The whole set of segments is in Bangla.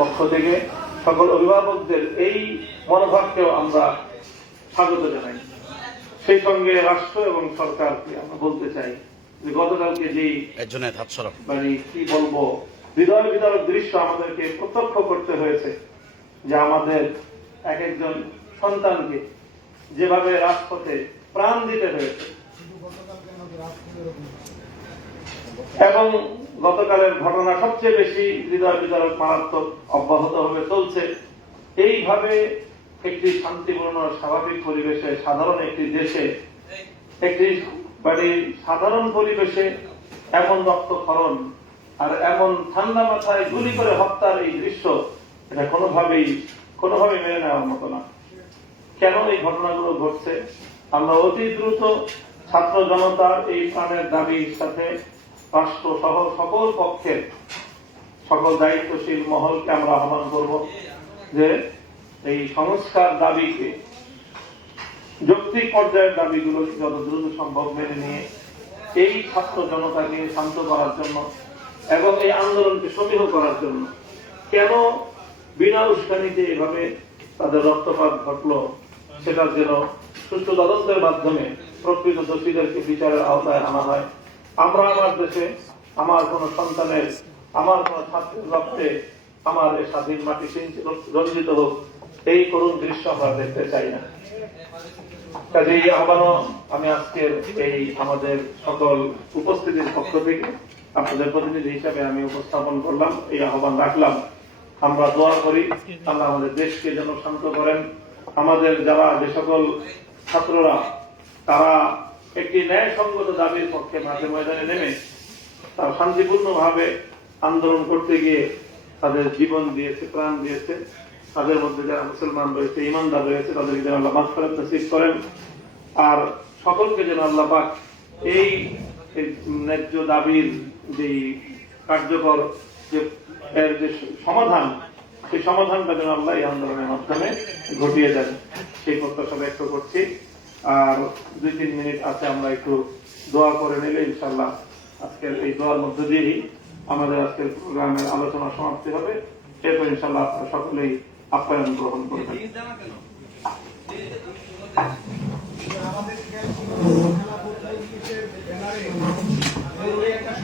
পক্ষ থেকে সকল অভিভাবকদের এই মনোভাবকেও আমরা স্বাগত জানাই। সেই সঙ্গে রাষ্ট্র এবং সরকারকে আমরা বলতে চাই যে গতকালকে যেই মানে কি বলবো হৃদয় বিদারক দৃশ্য আমাদেরকে প্রত্যক্ষ করতে হয়েছে, যে আমাদের এক একজন সন্তানকে যেভাবে রাজপথে প্রাণ দিতে হয়েছে, এবং গতকালের ঘটনা সবচেয়ে বেশি হৃদয় বিদারক মারাত্মক অব্যাহতভাবে চলছে। এইভাবে একটি শান্তিপূর্ণ স্বাভাবিক পরিবেশে সাধারণ একটি দেশে একটি মানে সাধারণ পরিবেশে এমন রক্তক্ষরণ আর এমন ঠান্ডা মাথায় গুলি করে হত্যার এই দৃশ্য, এটা কোনোভাবেই মেনে নেওয়ার মতো না। কেন এই ঘটনাগুলো ঘটছে? আমরা অতি দ্রুত ছাত্র জনতার এই প্রাণের দাবির সাথে রাষ্ট্র সহ সকল পক্ষের সকল দায়িত্বশীল মহলকে আমরা আহ্বান করব যে এই সংস্কার দাবিকে, যৌক্তিক পর্যায়ের দাবিগুলো যত দ্রুত সম্ভব মেনে নিয়ে এই ছাত্র জনতাকে শান্ত করার জন্য এবং এই আন্দোলনকে সমীহ করার জন্য, কেন বিনা উস্কানিতে এভাবে তাদের রক্তপাত ঘটলো সেটার যেন সুষ্ঠু তদন্তের মাধ্যমে প্রকৃত দোষীদেরকে বিচারের আওতায় আনা হয়। আমরা আমার দেশে আমার কোন সন্তানের, আমার কোন ছাত্রের রক্তে আমার এই স্বাধীন মাটি রঞ্জিত হোক, এই করুণ দৃশ্য আমরা দেখতে চাই না। কাজে এই আহ্বানও আমি আজকের এই আমাদের সকল উপস্থিতির পক্ষ থেকে আপনাদের প্রতিনিধি হিসাবে আমি উপস্থাপন করলাম, এই আহ্বান রাখলাম। আমরা দোয়া করি আল্লাহ আমাদের দেশকে যেন শান্ত করেন। আমাদের যারা যে সকল ছাত্ররা তারা একটি ন্যায়সঙ্গত দাবির পক্ষে মাঠে ময়দানে নেমে তারা শান্তিপূর্ণভাবে আন্দোলন করতে গিয়ে তাদের জীবন দিয়েছে, প্রাণ দিয়েছে, তাদের মধ্যে যারা মুসলমান রয়েছে, ইমানদার রয়েছে, তাদেরকে যেন আল্লাহ মাগফিরাত নসিব করেন। আর সকলকে যেন আল্লাহ পাক এই ন্যায্য দাবির যে কার্যকর এর যে সমাধান, সেই সমাধানটা যেন আল্লাহ এই আন্দোলনের মাধ্যমে ঘটিয়ে দেন, সেই প্রত্যাশা ব্যক্ত করছি। আর 2-3 মিনিট আছে, আমরা একটু দোয়া করে নিলে ইনশাআল্লাহ আজকের এই দোয়ার মধ্য দিয়েই আমাদের আজকের প্রোগ্রামের আলোচনা সমাপ্তি হবে। এরপর ইনশাআল্লাহ আপনারা সকলেই আপ্যায়ন গ্রহণ করবেন।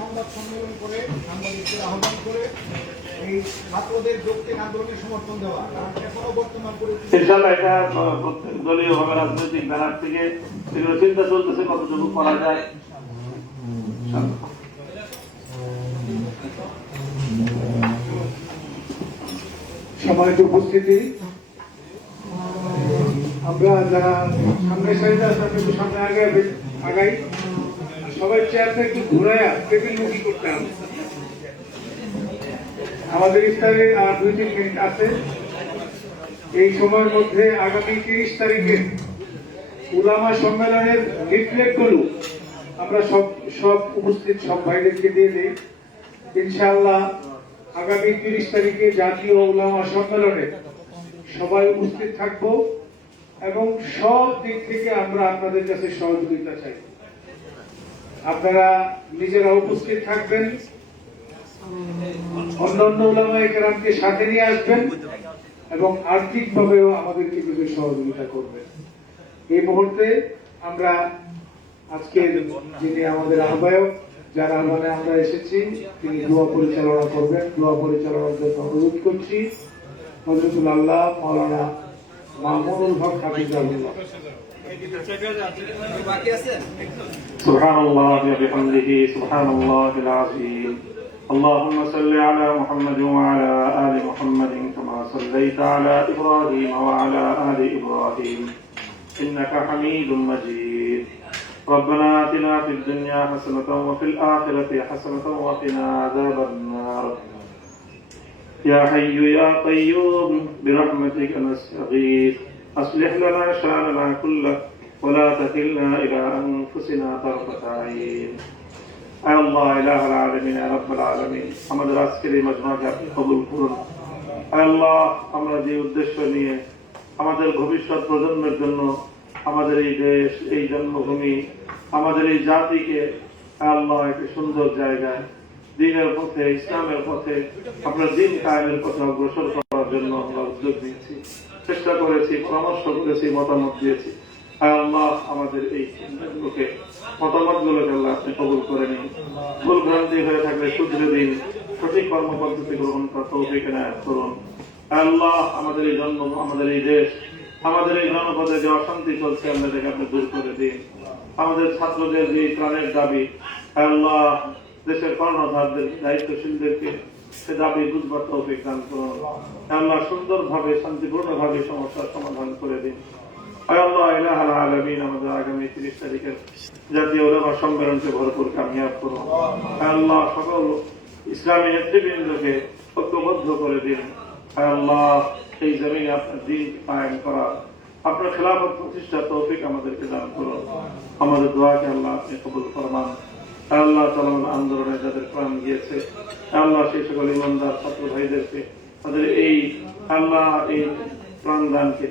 সংবাদ সম্মেলন করে সাংবাদিকদের আহ্বান করে এই ছাত্রদের যৌক্তিক আন্দোলনের সমর্থন দেওয়া, কারণ এখনো বর্তমান ইনশাআল্লাহ এটা দলীয় ভাবে রাজনৈতিক ব্যানার থেকে এগুলো চিন্তা চলতেছে কতটুকু করা যায়। সম্মানিত উপস্থিতি, আমরা যারা সামনে সাইডে একটু সামনে আগাই, সবাই চেয়ারটা একটু ঘুরাইয়া টেবিলমুখী করতে হবে। আমাদের ইফতারে আর 2-3 মিনিট আছে। এই সময়ের মধ্যে আগামী 30 তারিখে উলামা সম্মেলনের লিফলেট গুলো আমরা সব উপস্থিত সব ভাইদেরকে দিয়ে দিই। ইনশাআল্লাহ আগামী 30 তারিখে জাতীয় উলামা সম্মেলনে সবাই উপস্থিত থাকব এবং সব দিক থেকে আমরা আপনাদের কাছে সহযোগিতা চাই। আপনারা নিজেরা উপস্থিত থাকবেন, অন্যান্য উলামায়ে কেরামকে সাথে নিয়ে আসবেন এবং আর্থিকভাবেও আমাদেরকে কিছু সহযোগিতা করবেন। এই মুহূর্তে আমরা আজকে যিনি আমাদের আহ্বায়ক, যার আহ্বানে আমরা এসেছি, তিনি দোয়া পরিচালনা করবেন। দোয়া পরিচালনার জন্য অনুরোধ করছি হযরতুল আল্লাহ মাওলানা মামুনুল হক হাফিজাহুল্লাহ। সুবহানাল্লাহি ওয়া বিহামদিহি সুবহানাল্লাহিল আযীম। اللهم صل على محمد وعلى آل محمد كما صليت على إبراهيم وعلى آل إبراهيم إنك حميد مجيد. ربنا آتنا في الدنيا حسنة وفي الآخرة حسنة وقنا عذاب النار. يا حي يا قيوم برحمتك نستغيث أصلح لنا شأننا كله ولا تكلنا إلى أنفسنا طرفة عين. আয় আল্লাহ ইলাহুল আলামিন, ইয়া রাব্বুল আলামিন, আমাদের আজকের এই মজমাকে আপনি কবুল করুন। আয় আল্লাহ, আমরা যে উদ্দেশ্য নিয়ে আমাদের ভবিষ্যৎ প্রজন্মের জন্য আমাদের এই দেশ, এই জন্মভূমি, আমাদের এই জাতিকে আয় আল্লাহ একটি সুন্দর জায়গায় দ্বীনের পথে, ইসলামের পথে, আপনার দ্বীন কায়েমের পথে অগ্রসর করার জন্য আমরা উদ্যোগ নিয়েছি, চেষ্টা করেছি, পরামর্শ করেছি, মতামত দিয়েছি। আল্লাহ আমাদের এই চিন্তাগুলোকে, মতামতগুলোকে আল্লাহ আপনি কবুল করে নিন। ভুল ভ্রান্তি হয়ে থাকলে শুধরে দিন, সঠিক কর্মপদ্ধতি গ্রহণ করার তৌফিক এনায়েত করুন। আল্লাহ আমাদের এই জন্ম, আমাদের এই দেশ, আমাদের এই জনপদে যে অশান্তি চলছে আল্লাহ এটাকে আপনি দূর করে দিন। আমাদের ছাত্রদের যে প্রাণের দাবি, আল্লাহ দেশের কর্ণধারদের, দায়িত্বশীলদেরকে সে দাবি বুঝবার তৌফিক দান করুন। আল্লাহ সুন্দরভাবে, শান্তিপূর্ণভাবে সমস্যার সমাধান করে দিন। আল্লাহ ইলাহাল আলামিন, আমাদের আগামী 30 তারিখের জাতীয় উলামা সম্মেলনকে ভরপুর কামিয়াব করুন। আল্লাহ সকল ইসলামী নেতৃবৃন্দকে ঐক্যবদ্ধ করে দিন। আল্লাহ এই জমিনে আপনার দ্বীন কায়েম করা, আপনার খেলাফত প্রতিষ্ঠা তৌফিক আমাদেরকে দান করুন। আমাদের দোয়াকে আল্লাহ আপনি কবুল ফরমান। আল্লাহ চলমান আন্দোলনে যাদের প্রাণ গিয়েছে, আল্লাহ সেই সকল ইমানদার ছাত্র ভাইদেরকে তাদের এই আল্লাহ এই প্রাণদানকে,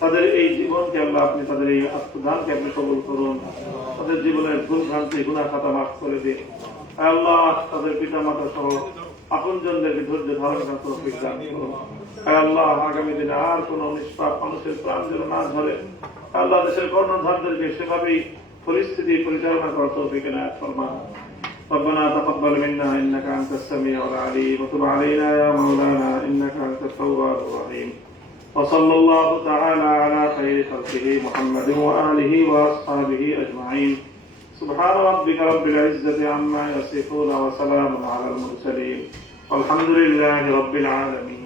তাদের এই জীবনকে আল্লাহ আপনি, তাদের এই আত্মদানকে আপনি কবুল করুন। তাদের জীবনের ভুল ভ্রান্তি, গুনাহ খাতা মাফ করে দিন। আল্লাহ তাদের পিতা মাতা সহ আপনজনদেরকে ধৈর্য ধারণ করার তৌফিক দান করুন। আল্লাহ আগামী দিনে আর কোন নিষ্পাপ মানুষের প্রাণ যেন না ঝরে, আল্লাহ দেশের কর্ণধারদেরকে সেভাবেই পরিস্থিতি পরিচালনা করার তৌফিক এনায়েত ফরমান। ربنا تقبل منا انك انت السميع العليم وتب علينا يا مولانا انك انت التواب الرحيم وصلى الله تعالى على خير خلقه محمد واله واصحابه اجمعين سبحان ربك رب العزة عما يصفون وسلام على المرسلين والحمد لله رب العالمين.